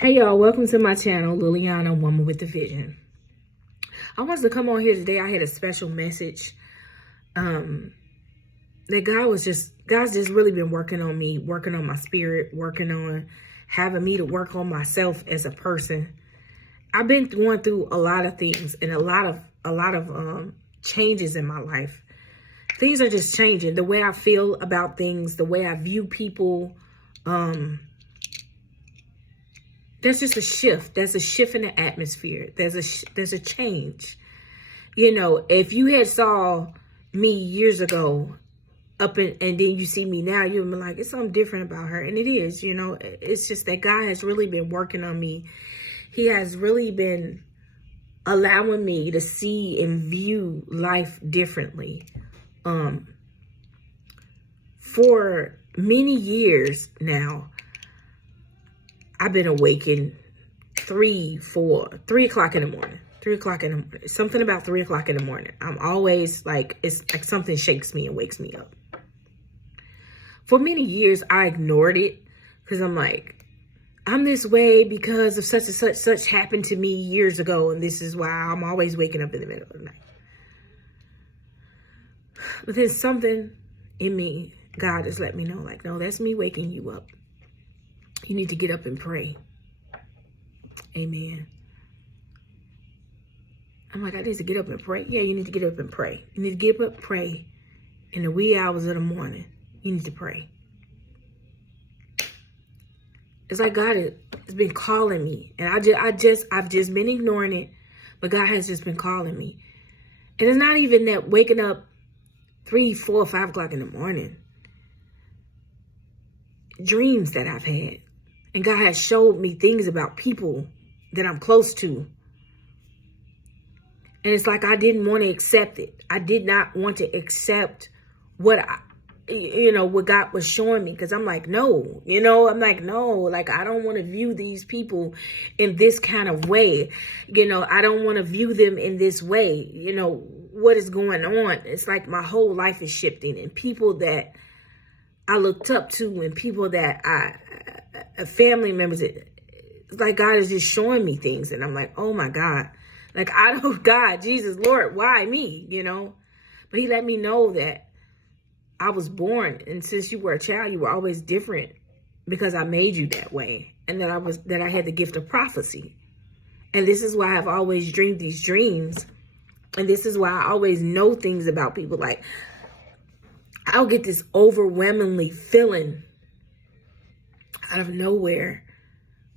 Hey y'all, welcome to my channel, Liliana, Woman with a Vision. I wanted to come on here today. I had a special message that God's just really been working on me, working on my spirit, working on having me to work on myself as a person. I've been going through a lot of things and a lot of changes in my life. Things are just changing. The way I feel about things, the way I view people, there's just a shift. There's a shift in the atmosphere. There's a change. You know, if you had saw me years ago and then you see me now, you'll be like, it's something different about her. And it is, you know, it's just that God has really been working on me. He has really been allowing me to see and view life differently. For many years now, I've been awakened 3 o'clock in the morning. 3 o'clock in the morning. Something about 3 o'clock in the morning. I'm always like, it's like something shakes me and wakes me up. For many years, I ignored it because I'm like, I'm this way because of such and such happened to me years ago. And this is why I'm always waking up in the middle of the night. But there's something in me, God just let me know, like, no, that's me waking you up. You need to get up and pray. Amen. I'm like, I need to get up and pray. Yeah, you need to get up and pray. You need to get up and pray in the wee hours of the morning. You need to pray. It's like God has been calling me. And I've just been ignoring it. But God has just been calling me. And it's not even that waking up 3, 4, 5 o'clock in the morning. Dreams that I've had. And God has showed me things about people that I'm close to. And it's like I didn't want to accept it. I did not want to accept what God was showing me. Because I'm like, no. Like, I don't want to view these people in this kind of way. I don't want to view them in this way. What is going on? It's like my whole life is shifting. And people that I looked up to and people that family members, it's like God is just showing me things. And I'm like, oh my God. Like, I don't, God, Jesus, Lord, why me? But he let me know that I was born. And since you were a child, you were always different because I made you that way. And that I had the gift of prophecy. And this is why I've always dreamed these dreams. And this is why I always know things about people. Like, I'll get this overwhelmingly feeling out of nowhere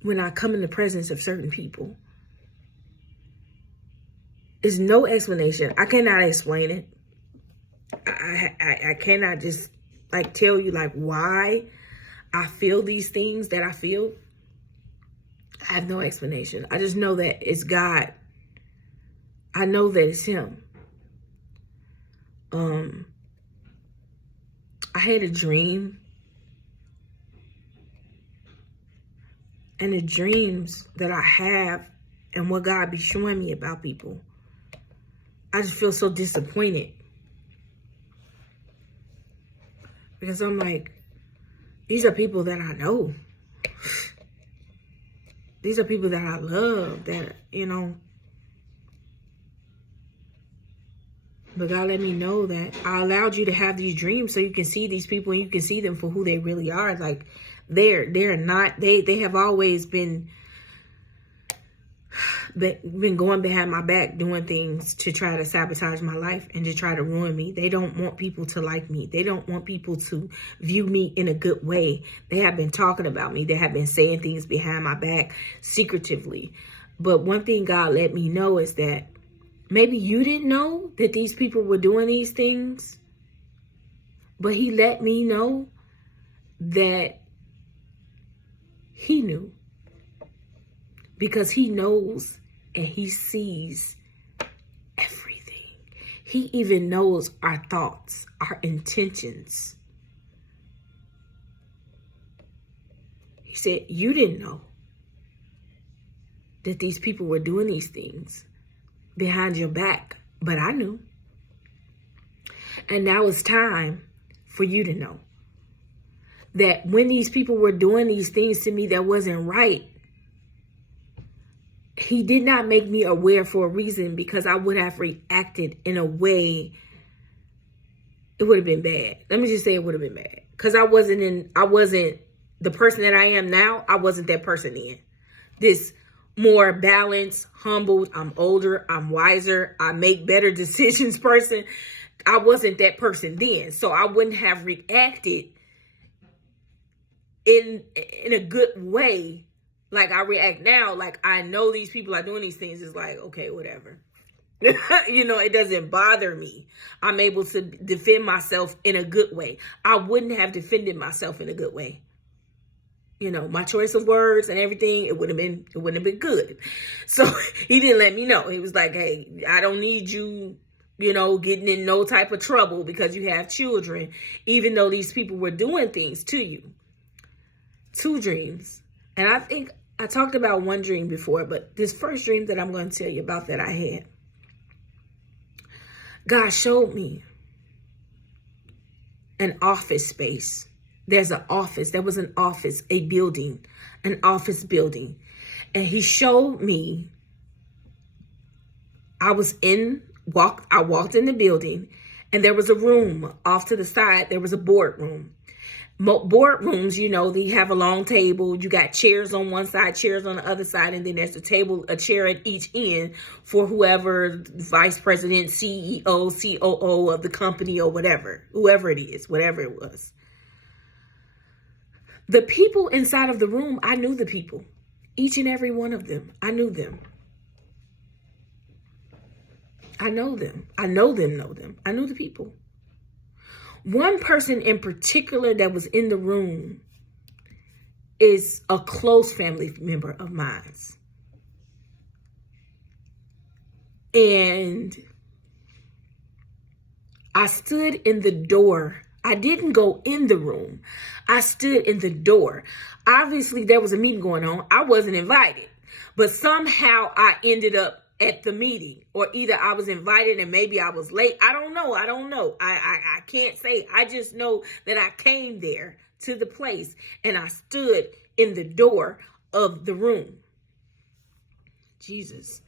when I come in the presence of certain people. There's no explanation. I cannot explain it. I cannot just like tell you like why I feel these things that I feel. I have no explanation. I just know that it's God. I know that it's him. I had a dream. And the dreams that I have and what God be showing me about people, I just feel so disappointed. Because I'm like, these are people that I know. These are people that I love, that, But God let me know that I allowed you to have these dreams so you can see these people and you can see them for who they really are. Like, they're not, they have always been going behind my back doing things to try to sabotage my life and to try to ruin me. They don't want people to like me. They don't want people to view me in a good way. They have been talking about me. They have been saying things behind my back secretively. But one thing God let me know is that maybe you didn't know that these people were doing these things, but he let me know that he knew, because he knows and he sees everything. He even knows our thoughts, our intentions. He said, you didn't know that these people were doing these things behind your back, but I knew. And now it's time for you to know that when these people were doing these things to me that wasn't right, he did not make me aware for a reason, because I would have reacted in a way, it would have been bad. Let me just say it would have been bad. Because I wasn't the person that I am now. I wasn't that person then. This more balanced, humbled, I'm older, I'm wiser, I make better decisions person. I wasn't that person then. So I wouldn't have reacted in a good way like I react now. Like, I know these people are doing these things. It's like, okay, whatever. It doesn't bother me. I'm able to defend myself in a good way. I wouldn't have defended myself in a good way. My choice of words and everything, it wouldn't have been good. So he didn't let me know. He was like, hey, I don't need you, getting in no type of trouble because you have children, even though these people were doing things to you. 2 dreams. And I think I talked about one dream before, but this first dream that I'm going to tell you about that I had, God showed me an office space. There's an office. There was an office, a building, an office building. And he showed me, I walked in the building, and there was a room off to the side. There was a boardroom. Boardrooms, they have a long table. You got chairs on one side, chairs on the other side, and then there's a chair at each end for whoever, vice president, CEO, COO of the company, or whoever it was. The people inside of the room, I knew the people. Each and every one of them, I knew them. I know them. I know them. I knew the people. One person in particular that was in the room is a close family member of mine. And I stood in the door. I didn't go in the room. I stood in the door. Obviously, there was a meeting going on. I wasn't invited, but somehow I ended up at the meeting, or either I was invited and maybe I was late. I don't know. I can't say. I just know that I came there to the place and I stood in the door of the room. Jesus.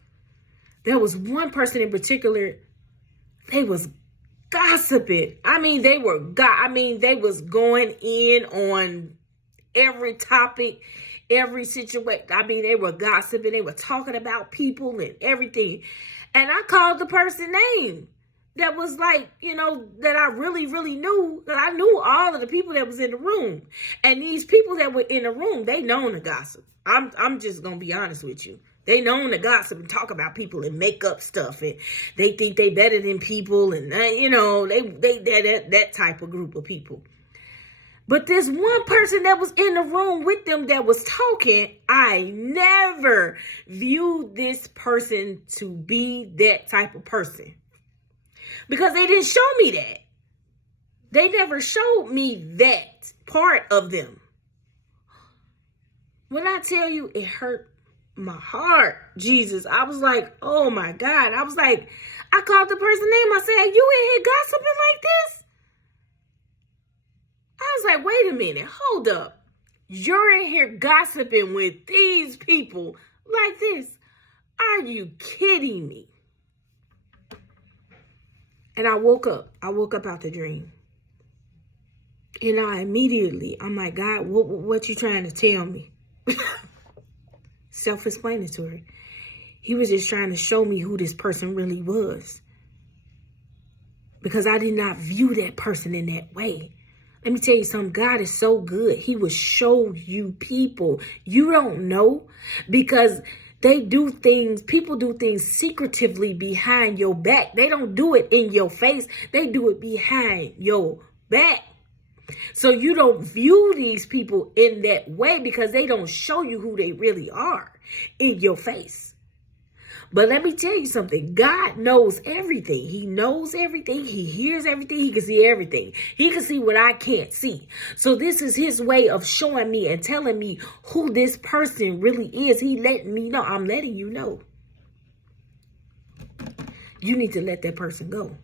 There was one person in particular. They was gossiping. They was going in on every topic, every situation. They were gossiping. They were talking about people and everything. And I called the person's name that was like, that I really, really knew, that I knew all of the people that was in the room. And these people that were in the room, they known to gossip. I'm just going to be honest with you. They known to gossip and talk about people and make up stuff. And they think they better than people. And, they that type of group of people. But this one person that was in the room with them that was talking, I never viewed this person to be that type of person. Because they didn't show me that. They never showed me that part of them. When I tell you, it hurt my heart, Jesus. I was like, oh my God. I was like, I called the person's name. I said, you in here gossiping like this? I was like, wait a minute, hold up. You're in here gossiping with these people like this. Are you kidding me? And I woke up out the dream. And I'm like, God, what you trying to tell me? Self-explanatory. He was just trying to show me who this person really was. Because I did not view that person in that way. Let me tell you something. God is so good. He will show you people you don't know, because people do things secretively behind your back. They don't do it in your face. They do it behind your back. So you don't view these people in that way because they don't show you who they really are in your face. But let me tell you something. God knows everything. He knows everything. He hears everything. He can see everything. He can see what I can't see. So this is his way of showing me and telling me who this person really is. He letting me know. I'm letting you know. You need to let that person go.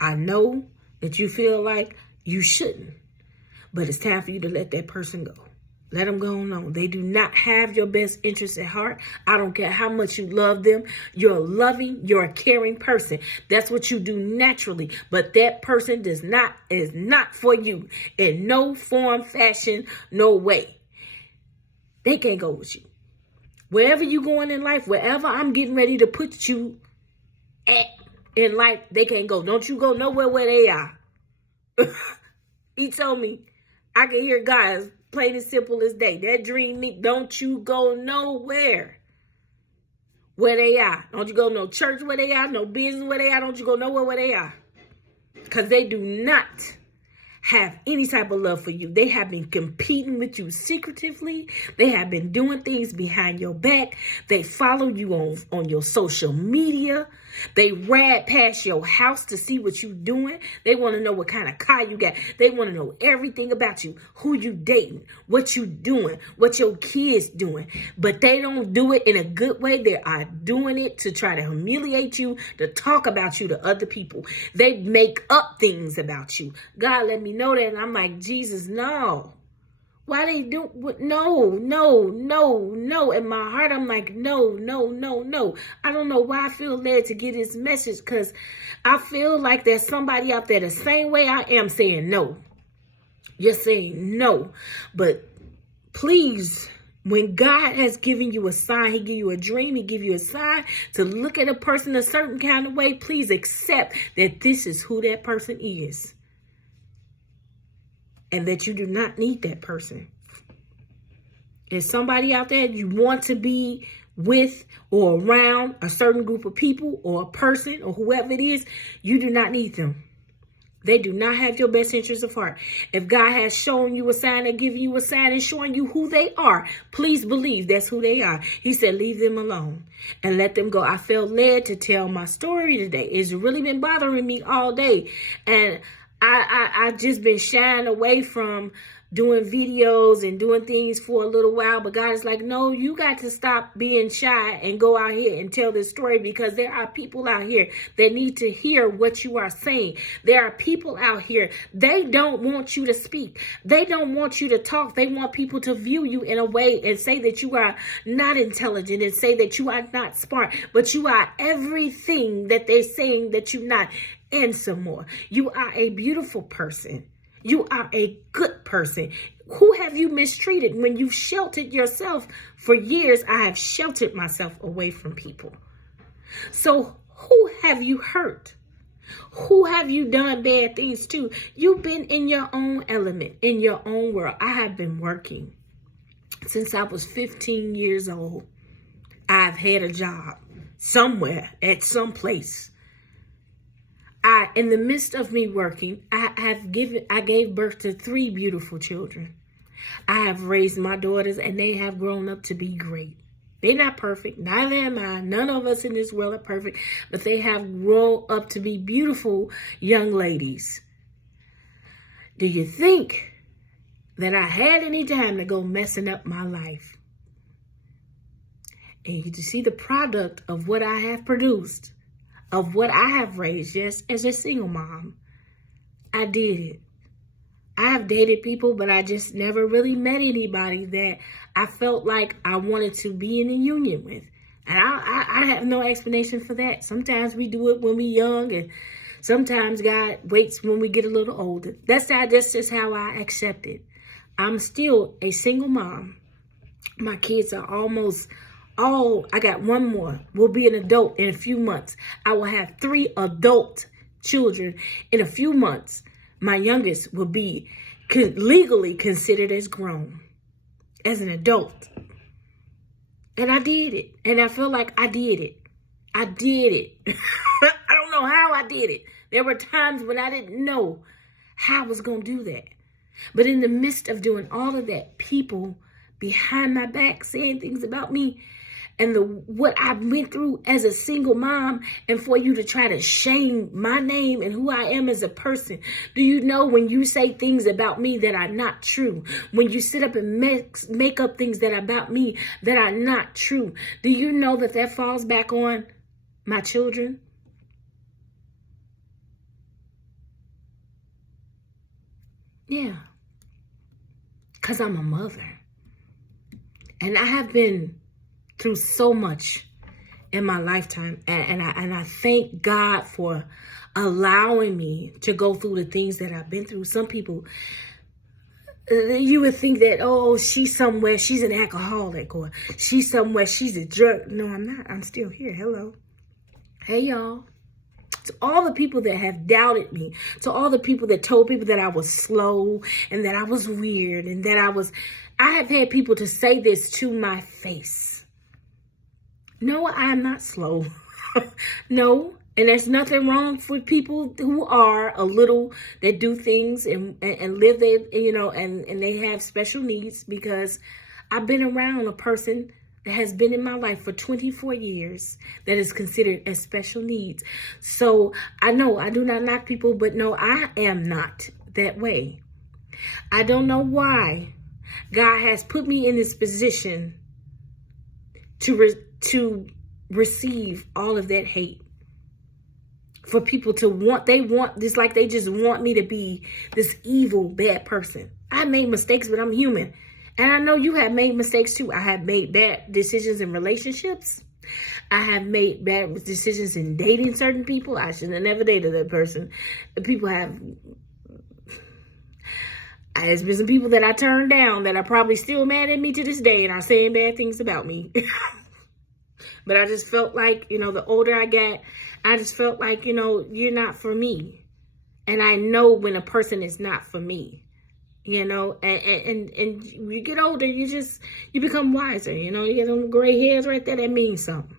I know that you feel like you shouldn't, but it's time for you to let that person go. Let them go on. They do not have your best interest at heart. I don't care how much you love them. You're loving, you're a caring person. That's what you do naturally. But that person is not for you in no form, fashion, no way. They can't go with you. Wherever you going in life, wherever I'm getting ready to put you at in life, they can't go. Don't you go nowhere where they are. He told me, I can hear guys plain and simple as day. That dream me, don't you go nowhere where they are. Don't you go no church where they are, no business where they are. Don't you go nowhere where they are. Because they do not have any type of love for you. They have been competing with you secretively. They have been doing things behind your back. They follow you on your social media. They ride past your house to see what you doing. They want to know what kind of car you got. They want to know everything about you, who you dating, what you doing, what your kids doing. But they don't do it in a good way. They are doing it to try to humiliate you, to talk about you to other people. They make up things about you. God let me know that, and I'm like, Jesus, no. Why they do? No. In my heart, I'm like, no. I don't know why I feel led to get this message, because I feel like there's somebody out there the same way I am saying no. You're saying no. But please, when God has given you a sign, he give you a dream, he give you a sign to look at a person a certain kind of way, please accept that this is who that person is. And that you do not need that person. If somebody out there you want to be with or around a certain group of people or a person or whoever it is, you do not need them. They do not have your best interest of heart. If God has shown you a sign and giving you a sign and showing you who they are, please believe that's who they are. He said, leave them alone and let them go. I felt led to tell my story today. It's really been bothering me all day. And I just been shying away from doing videos and doing things for a little while. But God is like, no, you got to stop being shy and go out here and tell this story, because there are people out here that need to hear what you are saying. There are people out here, they don't want you to speak. They don't want you to talk. They want people to view you in a way and say that you are not intelligent and say that you are not smart, but you are everything that they're saying that you're not. And some more. You are a beautiful person. You are a good person. Who have you mistreated when you've sheltered yourself? For years, I have sheltered myself away from people. So who have you hurt? Who have you done bad things to? You've been in your own element, in your own world. I have been working since I was 15 years old. I've had a job somewhere at some place. In the midst of me working, I gave birth to 3 beautiful children. I have raised my daughters and they have grown up to be great. They're not perfect. Neither am I. None of us in this world are perfect, but they have grown up to be beautiful young ladies. Do you think that I had any time to go messing up my life? And you see the product of what I have produced, of what I have raised just as a single mom. I did it. I have dated people, but I just never really met anybody that I felt like I wanted to be in a union with. And I have no explanation for that. Sometimes we do it when we're young, and sometimes God waits when we get a little older. That's just how I accept it. I'm still a single mom. My kids are almost I got one more. We'll be an adult in a few months. I will have 3 adult children in a few months. My youngest will be legally considered as grown, as an adult. And I did it. And I feel like I did it. I did it. I don't know how I did it. There were times when I didn't know how I was going to do that. But in the midst of doing all of that, people behind my back saying things about me, and what I went through as a single mom, and for you to try to shame my name and who I am as a person. Do you know when you say things about me that are not true? When you sit up and make up things that are about me that are not true? Do you know that falls back on my children? Yeah. Because I'm a mother. And I have been through so much in my lifetime. And I thank God for allowing me to go through the things that I've been through. Some people, you would think that, oh, she's somewhere, she's an alcoholic, or she's somewhere, she's a drug. No, I'm not. I'm still here. Hello. Hey, y'all. To all the people that have doubted me, to all the people that told people that I was slow and that I was weird and that I have had people to say this to my face. No, I am not slow. No. And there's nothing wrong with people who are a little, that do things and live there, and they have special needs, because I've been around a person that has been in my life for 24 years that is considered as special needs. So I know I do not knock people, but no, I am not that way. I don't know why God has put me in this position to receive all of that hate. For people to want this, like they just want me to be this evil, bad person. I made mistakes, but I'm human. And I know you have made mistakes too. I have made bad decisions in relationships. I have made bad decisions in dating certain people. I should have never dated that person. People have, there's been some people that I turned down that are probably still mad at me to this day and are saying bad things about me. But I just felt like, the older I got, I just felt like, you're not for me. And I know when a person is not for me, and you get older, you become wiser, you get them gray hairs right there, that means something.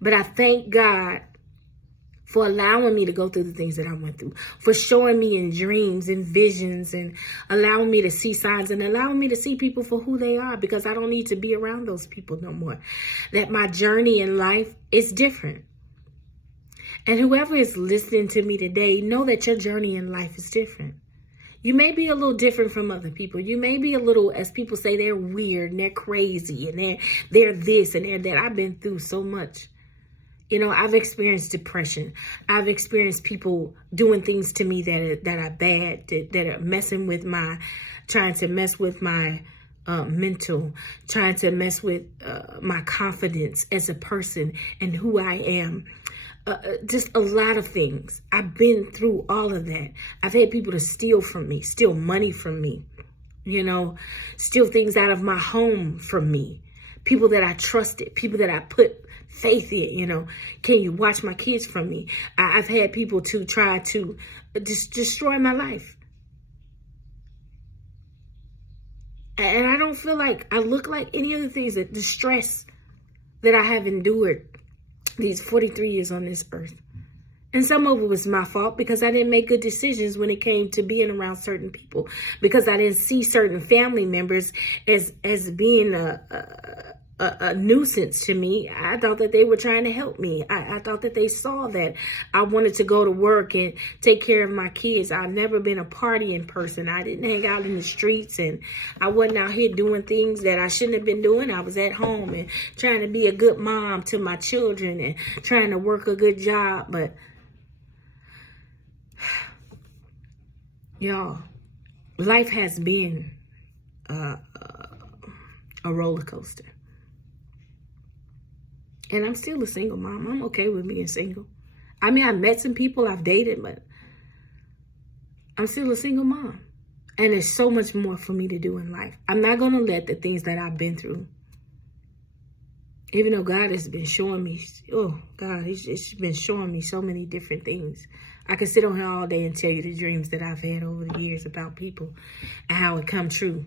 But I thank God for allowing me to go through the things that I went through, for showing me in dreams and visions and allowing me to see signs and allowing me to see people for who they are, because I don't need to be around those people no more. That my journey in life is different. And whoever is listening to me today, know that your journey in life is different. You may be a little different from other people. You may be a little, as people say, they're weird and they're crazy and they're this and they're that. I've been through so much. I've experienced depression. I've experienced people doing things to me that are bad, that are trying to mess with my mental, trying to mess with my confidence as a person and who I am. Just a lot of things. I've been through all of that. I've had people to steal from me, steal money from me, steal things out of my home from me. People that I trusted, people that I put faith in, can you watch my kids from me? I've had people to try to destroy my life. And I don't feel like I look like any of the things, that the stress that I have endured these 43 years on this earth. And some of it was my fault, because I didn't make good decisions when it came to being around certain people, because I didn't see certain family members as being a nuisance to me. I thought that they were trying to help me. I thought that they saw that I wanted to go to work and take care of my kids. I've never been a partying person. I didn't hang out in the streets, and I wasn't out here doing things that I shouldn't have been doing. I was at home and trying to be a good mom to my children and trying to work a good job. But y'all, life has been a roller coaster. And I'm still a single mom. I'm okay with being single. I mean, I met some people I've dated, but I'm still a single mom. And there's so much more for me to do in life. I'm not going to let the things that I've been through, even though God has been showing me, He's been showing me so many different things. I could sit on here all day and tell you the dreams that I've had over the years about people and how it come true.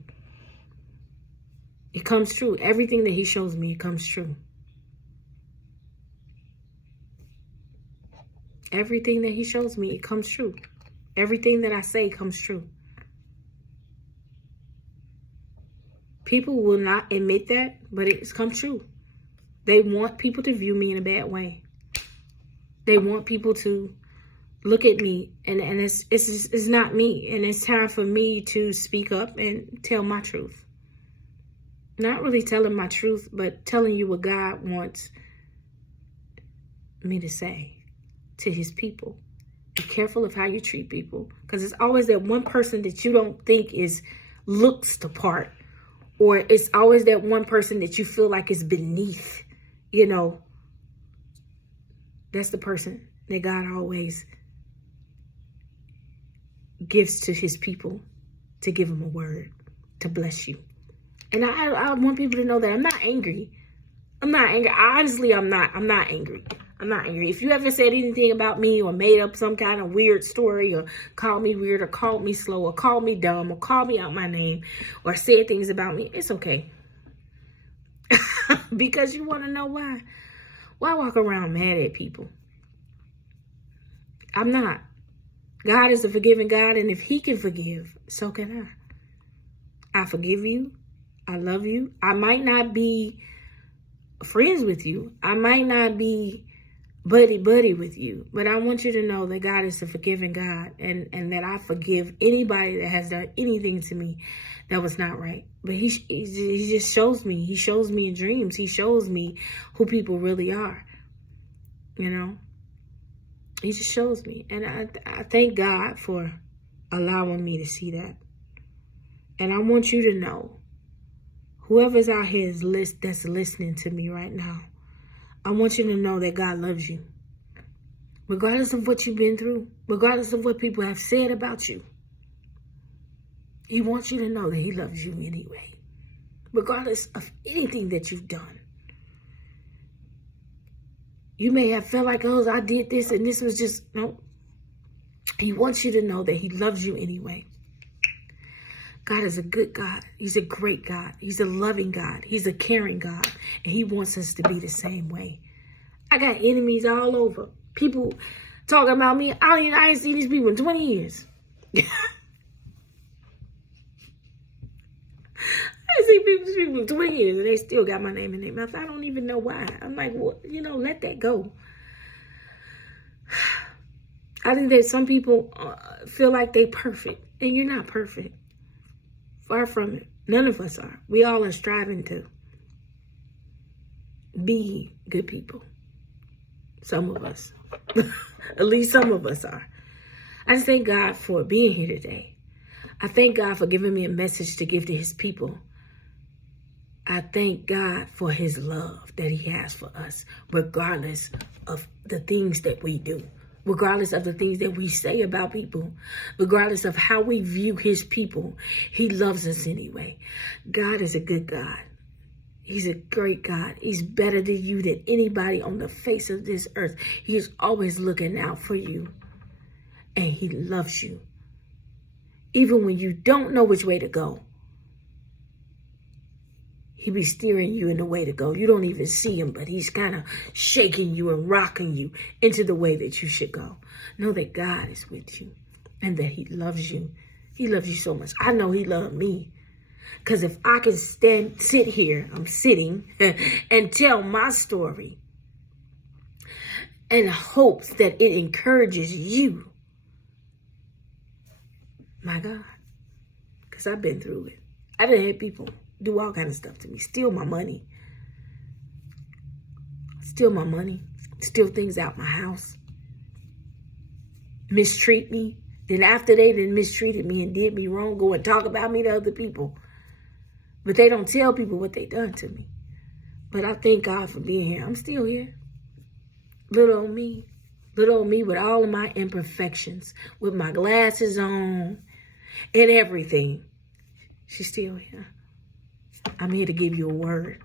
It comes true. Everything that He shows me, it comes true. Everything that He shows me, it comes true. Everything that I say comes true. People will not admit that, but it's come true. They want people to view me in a bad way. They want people to look at me, and it's not me. And it's time for me to speak up and tell my truth. Not really telling my truth, but telling you what God wants me to say to His people. Be careful of how you treat people, because it's always that one person that you don't think looks the part, or it's always that one person that you feel like is beneath, you know, that's the person that God always gives to his people to give them a word to bless you. And I want people to know that I'm not angry. I'm not angry. Honestly, I'm not angry. I'm not angry. If you ever said anything about me or made up some kind of weird story or called me weird or called me slow or called me dumb or called me out my name or said things about me, it's okay. Because you want to know why? Why walk around mad at people? I'm not. God is a forgiving God, and if he can forgive, so can I. I forgive you. I love you. I might not be friends with you. I might not be buddy with you, but I want you to know that God is a forgiving God, and that I forgive anybody that has done anything to me that was not right. But he just shows me. He shows me in dreams. He shows me who people really are. You know, he just shows me, and I thank God for allowing me to see that. And I want you to know, whoever's out here that's listening to me right now, I want you to know that God loves you. Regardless of what you've been through, regardless of what people have said about you, he wants you to know that he loves you anyway. Regardless of anything that you've done. You may have felt like, oh, I did this and this was just, no. He wants you to know that he loves you anyway. God is a good God. He's a great God. He's a loving God. He's a caring God. And he wants us to be the same way. I got enemies all over. People talking about me. I ain't seen these people in 20 years. I see people in 20 years and they still got my name in their mouth. I don't even know why. I'm like, well, you know, let that go. I think that some people feel like they perfect, and you're not perfect. Far from it. None of us are. We all are striving to be good people. Some of us. At least some of us are. I just thank God for being here today. I thank God for giving me a message to give to his people. I thank God for his love that he has for us, regardless of the things that we do, regardless of the things that we say about people, regardless of how we view his people. He loves us anyway. God is a good God. He's a great God. He's better than you, than anybody on the face of this earth. He is always looking out for you, and he loves you. Even when you don't know which way to go, he be steering you in the way to go. You don't even see him, but he's kind of shaking you and rocking you into the way that you should go. Know that God is with you and that he loves you. He loves you so much. I know he loved me. Because if I can sit here, I'm sitting, and tell my story in hopes that it encourages you, my God, because I've been through it. I done had people do all kind of stuff to me, steal my money, steal things out my house, mistreat me. Then after they done mistreated me and did me wrong, go and talk about me to other people. But they don't tell people what they done to me. But I thank God for being here. I'm still here. Little old me with all of my imperfections, with my glasses on and everything. She's still here. I'm here to give you a word.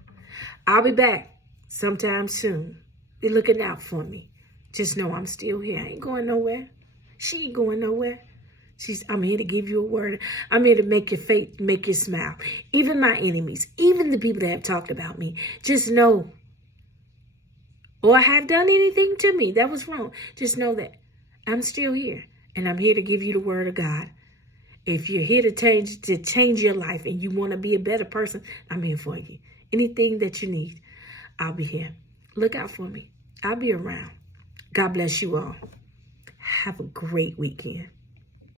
I'll be back sometime soon. Be looking out for me. Just know I'm still here. I ain't going nowhere. She ain't going nowhere. I'm here to give you a word. I'm here to make your faith, make you smile. Even my enemies, even the people that have talked about me, just know, or have done anything to me that was wrong, just know that I'm still here, and I'm here to give you the word of God. If you're here to change your life and you want to be a better person, I'm here for you. Anything that you need, I'll be here. Look out for me. I'll be around. God bless you all. Have a great weekend.